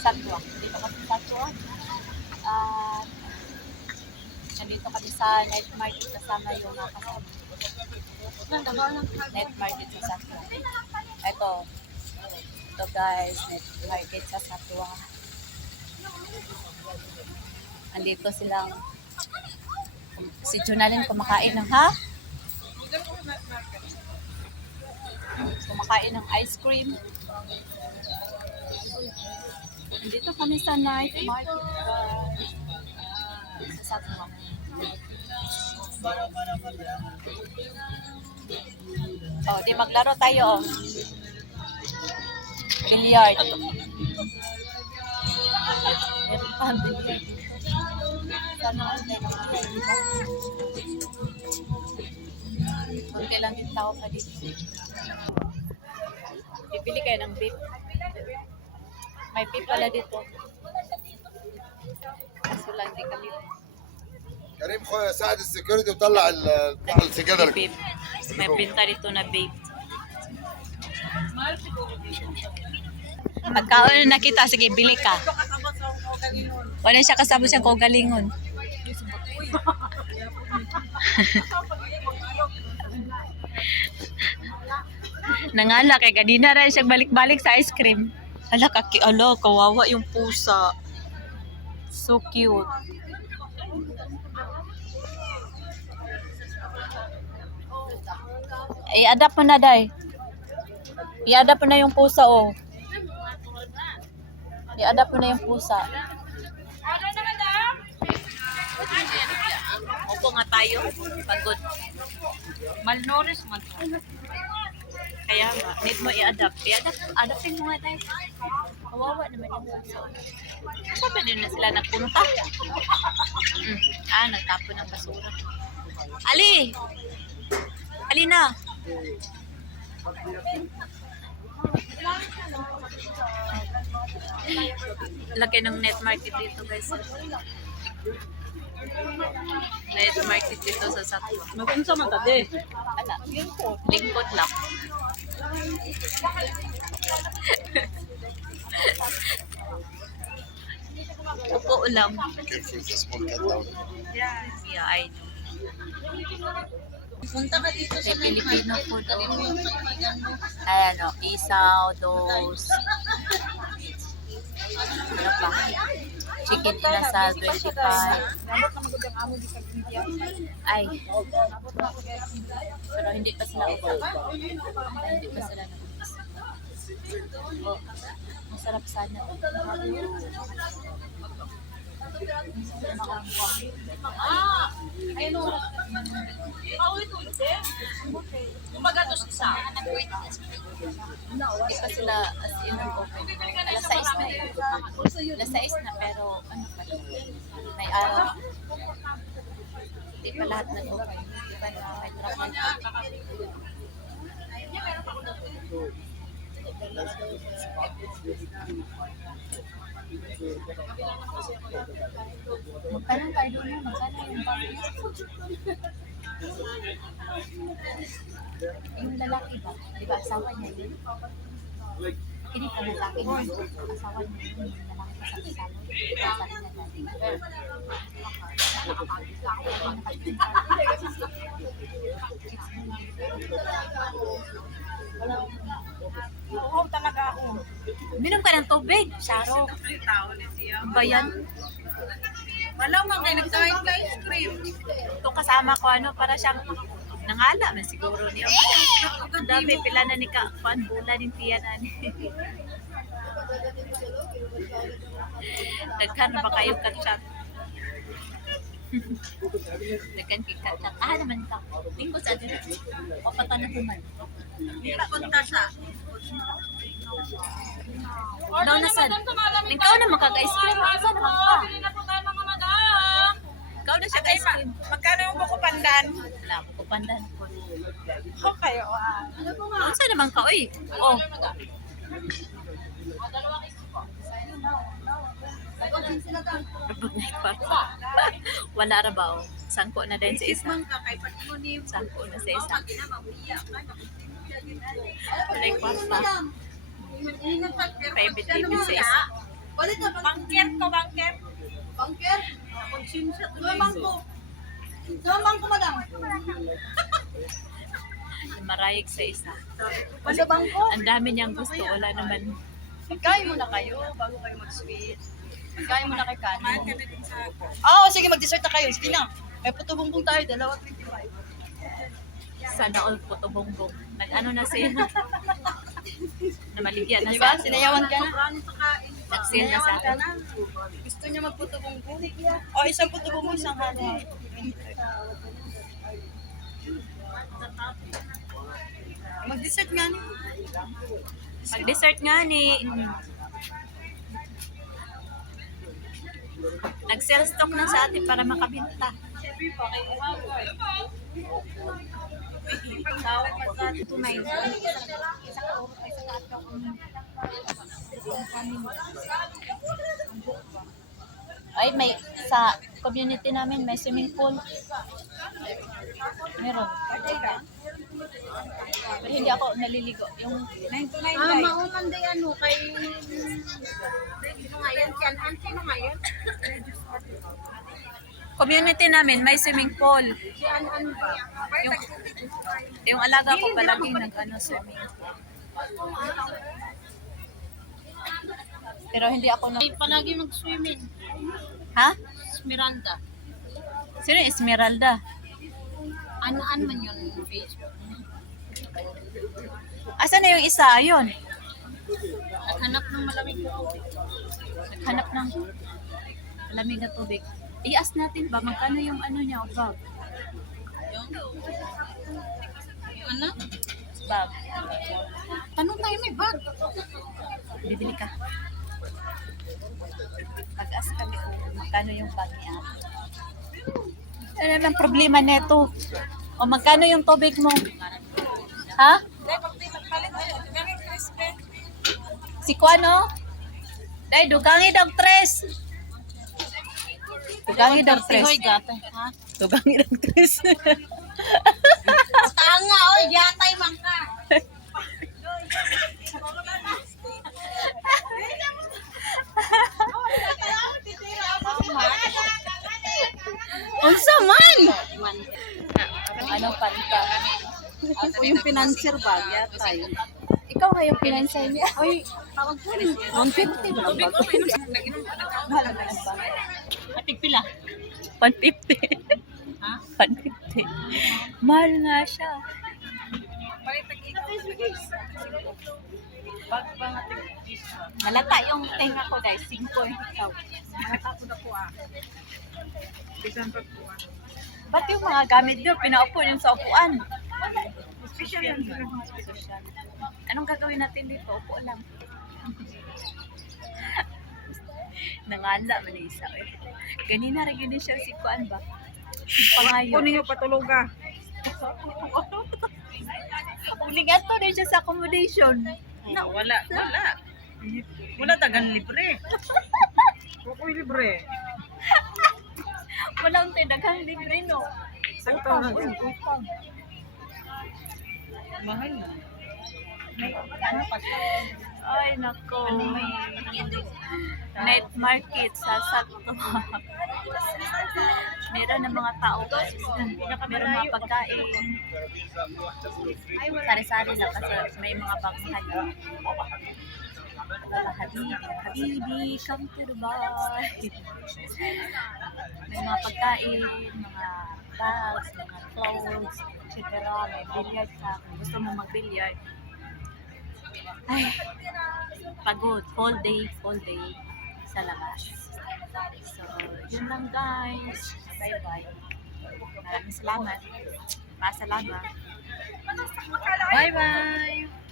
Satwa. Dito kami sa Satwa. At nandito kami sa night market kasama yung mga kasama. Night market sa Satwa. Ito guys, night market sa Satwa. Andito silang si Jonalyn kumakain ng kumakain ng ice cream. Nandito kami sa night market sa Satwa. Oh, di maglaro tayo. Billiard. Meron pa billiard. Sana all day ng billiard, diba? Kunti lang yung tao pa dito. Bibili kayo ng beef. May beef pala dito. Kaso lang di kami. كريم خويا ساعد السكيورتي وطلع السجادة. May beef. May pinta dito na beef. Pagkaon na nakita, sige, bili ka. Wala siya kasama siya kogalingon. Nangala kay ganina rin siya balik-balik sa ice cream. Ala, kawawa yung pusa. So cute. I-adapt mo na, Day. I-adapt mo na yung pusa, oh. I-adapt mo na yung pusa. Opo nga tayo. Pagod. Malnourished man to. Kaya nga, need mo i-adapt. Adaptin mo nga, Day. Kawawa naman yung pusa. Sabi din na sila nagpunta. Nagtapon ng basura. Ali! Ali na! Laki ng net market dito, guys. Net market dito sa Satwa. Mag-unsa man tadi? Ala, lingkod lang. Upo lang. Careful, the small cat down. Yeah, I know. Punta ka dito Sa Filipino food. Ayan o, isaw, dos. Ano pa? Chicken inasal, 25. Ay. Pero hindi pa sila ubos. Hindi pa sila nabubos. Oh, masarap sana. Ayun o. Paulit-ulit eh. Umagatos isa. Hindi pa sila as in open. Alas 6 na yun. Alas 6 na pero ano pa rin. May araw. Hindi pa lahat nag-open. Hindi pa na may traffic. Magkano tayo doon yun? Magkano yung bakit? Yung lalaki ba? Di ba asawa niya yun? Hindi pa lalaki yun. Asawa niya yun. Yung lalaki pa sa kasama. Sabi niya dati. Oo, talaga ako. Minom ka ng tubig, Sharo. Ano ba yan? Wala man kayo nagkain ka ice cream. Ito kasama ko para siyang nangala man siguro niya. Ang dami pila na ni Kuan bula ning tiyan ani. Nagkan ba kayo ka-chat? Nagkan kay ka-chat. Naman ta. Tingko sa din. O patana man. Punta sa. Daw na sad. Ikaw na makaga-ice cream. Saan naman ka? Ikaw na siya ice cream. Magkano yung buko pandan? Wala, buko pandan ko. Okay, Saan naman ka, oy? Oh. Wala ra ba, oh? Sangko na din sa isa. Sangko na sa isa. Wala yung kwarta. Paibit-ibit sa isa. Balik na, bangker ko, bangker. Bangker? Pag-simshot. Doon bangko. Doon bangko, madam. Marayig sa isa. Sa bangko? Ang dami niyang gusto. Wala naman. Magkain muna kayo bago kayo mag-sweet. Magkain muna kay Kano. Kumain ka na din sa ako. Oo, sige, mag-dessert na kayo. Sige na. May puto-bumbong tayo, 2.25. Sana all puto bongbong. Nag-ano na sila. Na maligyan na Diba? sa Sinayawan ka na. Sobrang pakain. Nag-sale na sa atin. Gusto niya magputo-bumbong. O, isang puto-bumbong, isang halo. Mag-dessert nga niyo. Mag-dessert nga ni. Nag-sell stock na sa atin para makabinta. Tunay. Ay, may sa community namin may swimming pool. Meron. Pero hindi ako naliligo. Yung Mauman day ano kay... Sino nga yan? Si Anan? Sino nga yan? community namin may swimming pool. Si Anan ba? Yung alaga ko palagi nag-ano swimming. Pero hindi ako na... Palagi mag-swimming. Ha? Miranda. Sino yung Esmeralda? Ano-ano man yun Facebook? Asan na yung isa? Ayun. Naghanap ng malamig na tubig. Hanap ng malamig na tubig. I-ask natin ba magkano yung ano niya o bag? Yung ano? Bag. Tanong tayo may bag. Bibili ka. Mag-ask kami kung magkano yung bag niya. Ano naman problema neto? O magkano yung tubig mo? Ha? Si Kuano? Dahil dugangi daw tres. Dugangi daw tres. Hoy, gata. Ha? Dugangi daw tres. Tanga, oy, yatay man ka. Unsa man? Ano palita? Ako yung financier bag, yatay. Ikaw nga yung financial niya. Oy, tawag ko rin. 150 ba lang bag? Mahal na lang ba? Ating pila? 150. Ha? 150. Mahal nga siya. Nalata yung tenga ko guys. 5 ikaw. Ako na po Bisan pa po Ba't yung mga gamit nyo, pinaupo yung sa upuan? Special yan. Social. Anong gagawin natin dito? Upo lang. Nangala man na isa. Eh. Ganina rin yun siya si Kuan ba? Pangayo. Kunin yung patuluga. Ulingat to din siya sa accommodation. Wala. Wala tagang libre. Kukuy libre. Walang tinagang libre no. Sakto lang. Mahal na. Ano pa siya? Ay, nako. Night market sa Sakto. Meron ng mga tao. Meron mga pagkain. Sari-sari lang kasi may mga bagmahan. Habibi, Habibi, come to Dubai. May mga pagkain, mga bags, mga clothes, etc. May billiard ka. Kung gusto mo mag-billiard. Ay, pagod. Whole day sa labas. So, yun lang guys. Bye-bye. Maraming salamat. Masalamat. Bye-bye!